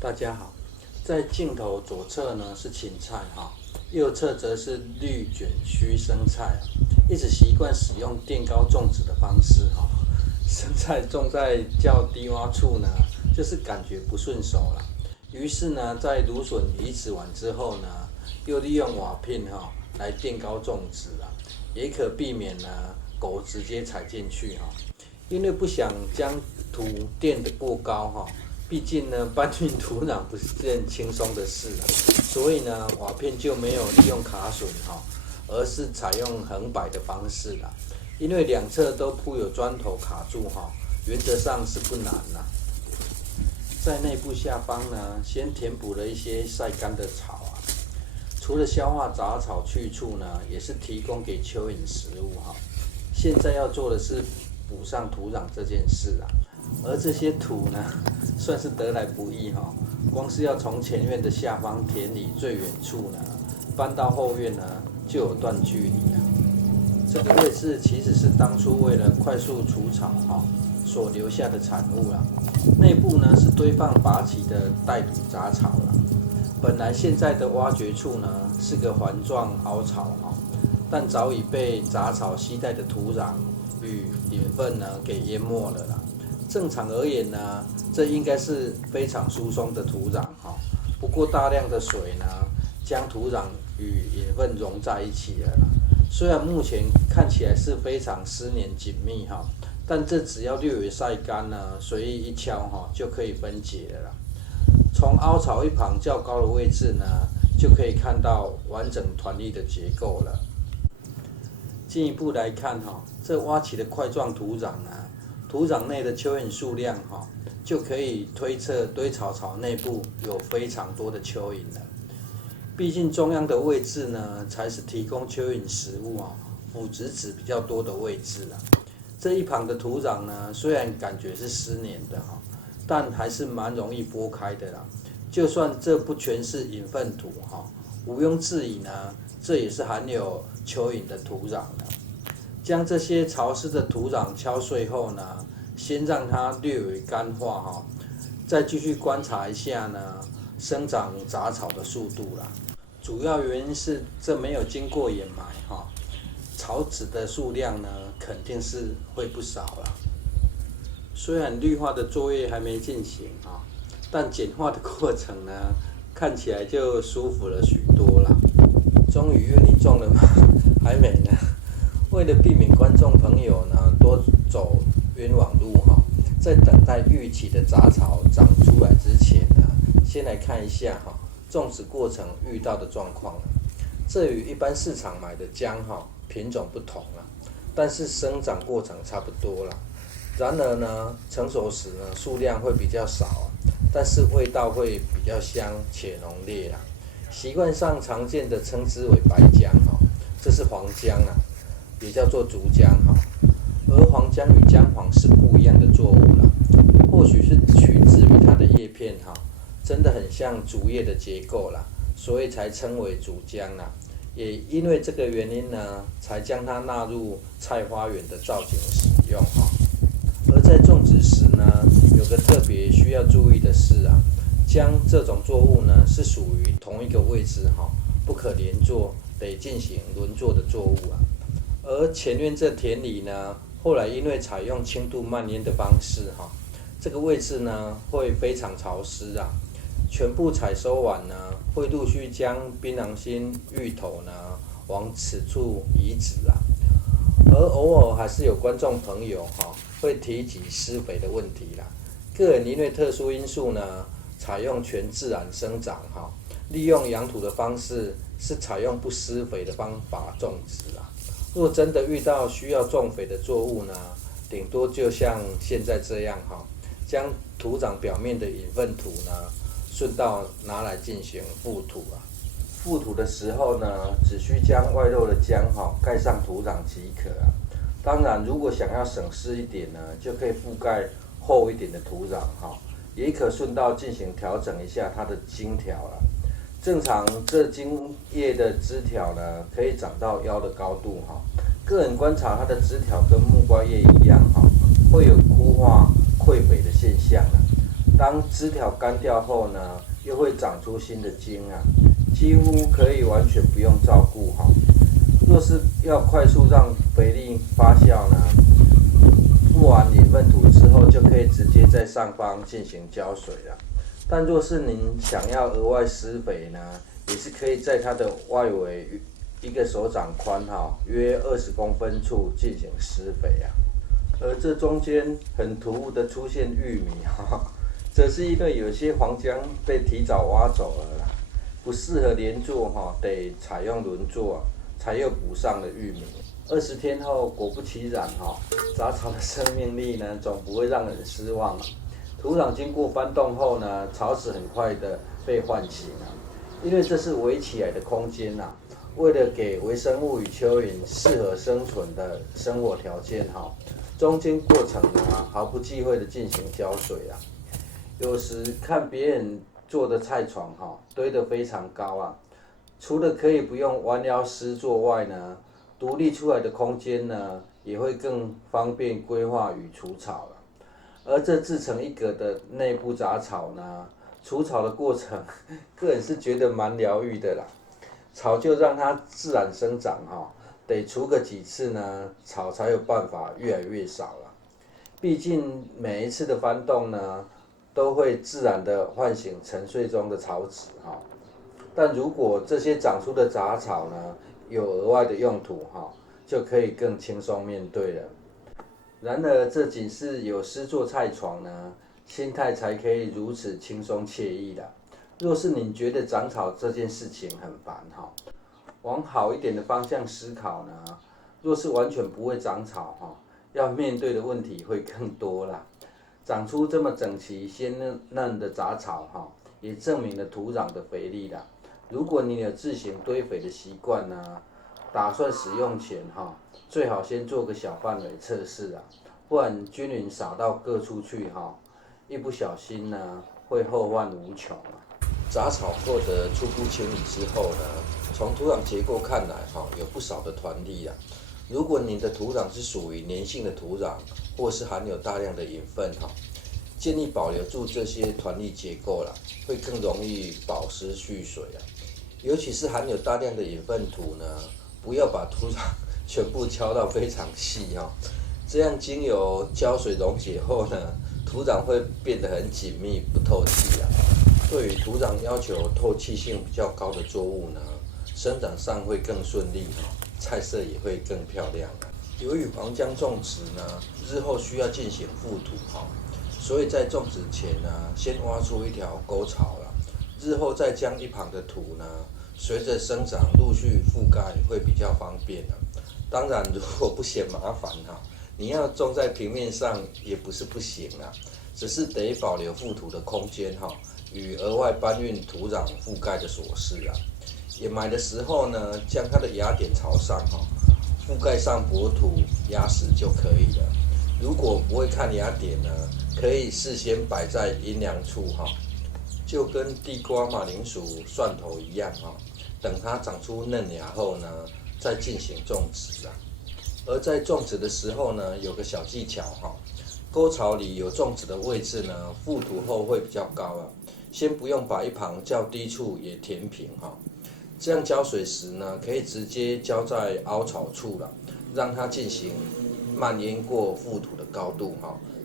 大家好，在镜头左侧呢是芹菜哈，右侧则是绿卷须生菜。一直习惯使用垫高种植的方式哈，生菜种在较低洼处呢，就是感觉不顺手了。于是呢，在芦笋移植完之后呢，又利用瓦片哈来垫高种植啊，也可避免呢狗直接踩进去哈。因为不想将土垫得过高哈，毕竟呢搬运土壤不是件轻松的事啊，所以呢瓦片就没有利用卡榫哈，而是采用横摆的方式啦。因为两侧都铺有砖头卡住哈，原则上是不难啦。在内部下方呢，先填补了一些晒干的草啊，除了消化杂草去处呢，也是提供给蚯蚓食物哈。现在要做的是补上土壤这件事啊，而这些土呢，算是得来不易哈。光是要从前院的下方田里最远处呢，搬到后院呢，就有段距离啊。这个位置其实是当初为了快速除草哈所留下的产物啦。内部呢是堆放拔起的带土杂草啦。本来现在的挖掘处呢是个环状凹槽哈，但早已被杂草携带的土壤与盐分呢给淹没了啦。正常而言呢，这应该是非常疏松的土壤哈。不过大量的水呢，将土壤与盐分融在一起了啦。虽然目前看起来是非常湿黏紧密哈，但这只要略微晒干呢，随意一敲哈就可以分解了啦。从凹槽一旁较高的位置呢，就可以看到完整团粒的结构了。进一步来看哈，这挖起的块状土壤呢，土壤内的蚯蚓数量哈，就可以推测堆草槽内部有非常多的蚯蚓了。毕竟中央的位置呢，才是提供蚯蚓食物啊、腐殖质比较多的位置啊。这一旁的土壤呢，虽然感觉是湿黏的哈，但还是蛮容易拨开的啦。就算这不全是引粪土哈，毋庸置疑呢，这也是含有蚯蚓的土壤的。将这些潮湿的土壤敲碎后呢，先让它略微干化哈，再继续观察一下呢生长杂草的速度啦。主要原因是这没有经过掩埋哈，草籽的数量呢肯定是会不少啦。虽然绿化的作业还没进行哈，但简化的过程呢看起来就舒服了许多啦。终于愿意种了吗？还没呢。为了避免观众朋友呢多走冤枉路哈，在等待预期的杂草长出来之前呢，先来看一下哈种植过程遇到的状况。这与一般市场买的姜哈品种不同了，但是生长过程差不多了。然而呢，成熟时呢数量会比较少啊，但是味道会比较香且浓烈啦。习惯上常见的称之为白姜哈，这是黄姜啊，也叫做竹姜哈。而黄姜与姜黄是不一样的作物啦，或许是取自于它的叶片哈，真的很像竹叶的结构啦，所以才称为竹姜啦。也因为这个原因呢，才将它纳入菜花园的造景使用哈。而在种植时呢，有个特别需要注意的是啊，姜这种作物呢是属于同一个位置哈，不可连作，得进行轮作的作物啊。而前院这田里呢，后来因为采用轻度蔓延的方式哈，这个位置呢会非常潮湿啊。全部采收完呢，会陆续将槟榔心、芋头呢往此处移植啊。而偶尔还是有观众朋友哈会提及施肥的问题啦。个人因为特殊因素呢，采用全自然生长哈，利用养土的方式是采用不施肥的方法种植啦。若真的遇到需要种肥的作物呢，顶多就像现在这样哈，将土壤表面的引粪土呢，顺道拿来进行覆土啊。覆土的时候呢，只需将外露的姜哈盖上土壤即可啊。当然，如果想要省事一点呢，就可以覆盖厚一点的土壤哈，也可顺道进行调整一下它的茎条了。正常这茎叶的枝条呢，可以长到腰的高度哈。个人观察它的枝条跟木瓜叶一样哈，会有枯化溃萎的现象了。当枝条干掉后呢，又会长出新的茎啊，几乎可以完全不用照顾哈。若是要快速让肥力发酵呢，铺完养分土之后，就可以直接在上方进行浇水了。但若是您想要额外施肥呢，也是可以在它的外围1个手掌宽约20公分处进行施肥啊。而这中间很突兀的出现玉米则是因为有些黄浆被提早挖走了啦，不适合连作得采用轮作才又补上了玉米。20天后，果不其然杂草的生命力呢，总不会让人失望啊。土壤经过翻动后呢，草籽很快的被唤醒啊，因为这是围起来的空间啊。为了给微生物与蚯蚓适合生存的生活条件中间过程呢，毫不忌讳的进行浇水啊。有时看别人做的菜床堆得非常高啊，除了可以不用弯腰施作外呢，独立出来的空间呢，也会更方便规划与除草了。而这自成一格的内部杂草呢，除草的过程，个人是觉得蛮疗愈的啦。草就让它自然生长得除个几次呢，草才有办法越来越少了。毕竟每一次的翻动呢，都会自然的唤醒沉睡中的草籽但如果这些长出的杂草呢，有额外的用途就可以更轻松面对了。然而这仅是有施作菜床呢，心态才可以如此轻松惬意啦。若是你觉得长草这件事情很烦往好一点的方向思考呢，若是完全不会长草要面对的问题会更多啦。长出这么整齐鲜嫩的杂草也证明了土壤的肥力啦。如果你有自行堆肥的习惯呢，打算使用前最好先做个小范围测试啊，不然均匀撒到各处去一不小心呢，会后患无穷啊。杂草获得初步清理之后呢，从土壤结构看来有不少的团粒啦。如果您的土壤是属于粘性的土壤，或是含有大量的养分建议保留住这些团粒结构啦，会更容易保湿蓄水啊。尤其是含有大量的养分土呢，不要把土壤全部敲到非常细这样经由浇水溶解后呢，土壤会变得很紧密不透气啊。对于土壤要求透气性比较高的作物呢，生长上会更顺利菜色也会更漂亮啊。由于黄姜种植呢，日后需要进行覆土所以在种植前呢，先挖出一条沟槽了，日后再将一旁的土呢，随着生长陆续覆盖，会比较方便啊。当然，如果不嫌麻烦你要种在平面上也不是不行啊，只是得保留覆土的空间与额外搬运土壤覆盖的琐事啊。掩埋的时候呢，将它的芽点朝上覆盖上薄土压实就可以了。如果不会看芽点呢，可以事先摆在阴凉处就跟地瓜、马铃薯、蒜头一样等它长出嫩芽后呢，再进行种植啊。而在种植的时候呢，有个小技巧沟槽里有种植的位置呢，覆土后会比较高啊。先不用把一旁较低处也填平这样浇水时呢，可以直接浇在凹槽处了，让它进行蔓延过覆土的高度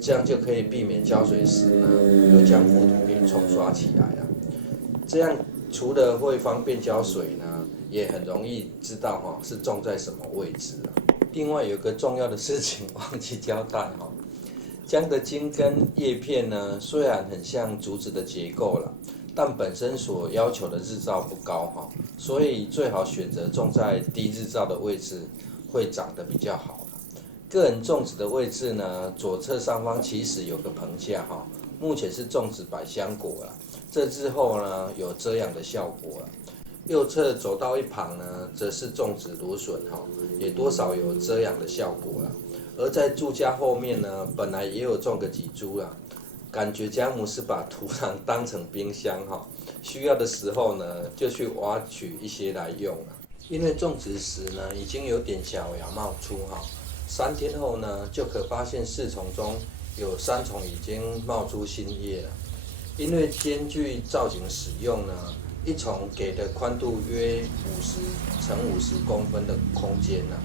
这样就可以避免浇水时呢，又将覆土给冲刷起来了。这样除了会方便浇水呢，也很容易知道是种在什么位置啊。另外有个重要的事情忘记交代姜的茎跟叶片呢，虽然很像竹子的结构了，但本身所要求的日照不高所以最好选择种在低日照的位置，会长得比较好。个人种植的位置呢，左侧上方其实有个棚架目前是种植百香果了，这之后呢有遮阳的效果了。右侧走道一旁呢，则是种植芦笋也多少有遮阳的效果了。而在住家后面呢，本来也有种个几株啦，感觉家母是把土壤当成冰箱需要的时候呢，就去挖取一些来用了。因为种植时呢，已经有点小芽冒出3天后呢，就可发现4丛中有3丛已经冒出新叶了。因为兼具造景使用呢，一丛给的宽度约50×50公分的空间呢，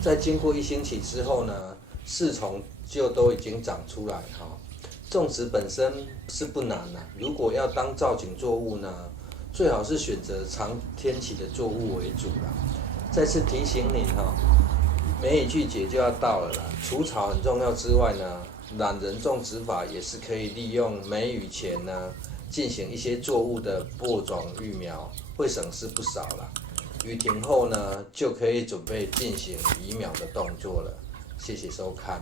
在经过1星期之后呢，4丛就都已经长出来哈。种植本身是不难啦，如果要当造景作物呢，最好是选择长天期的作物为主啦。再次提醒你哈，梅雨季节就要到了啦，除草很重要之外呢，懒人种植法也是可以利用梅雨前呢，进行一些作物的播种育苗，会省事不少啦。雨停后呢，就可以准备进行移苗的动作了。谢谢收看。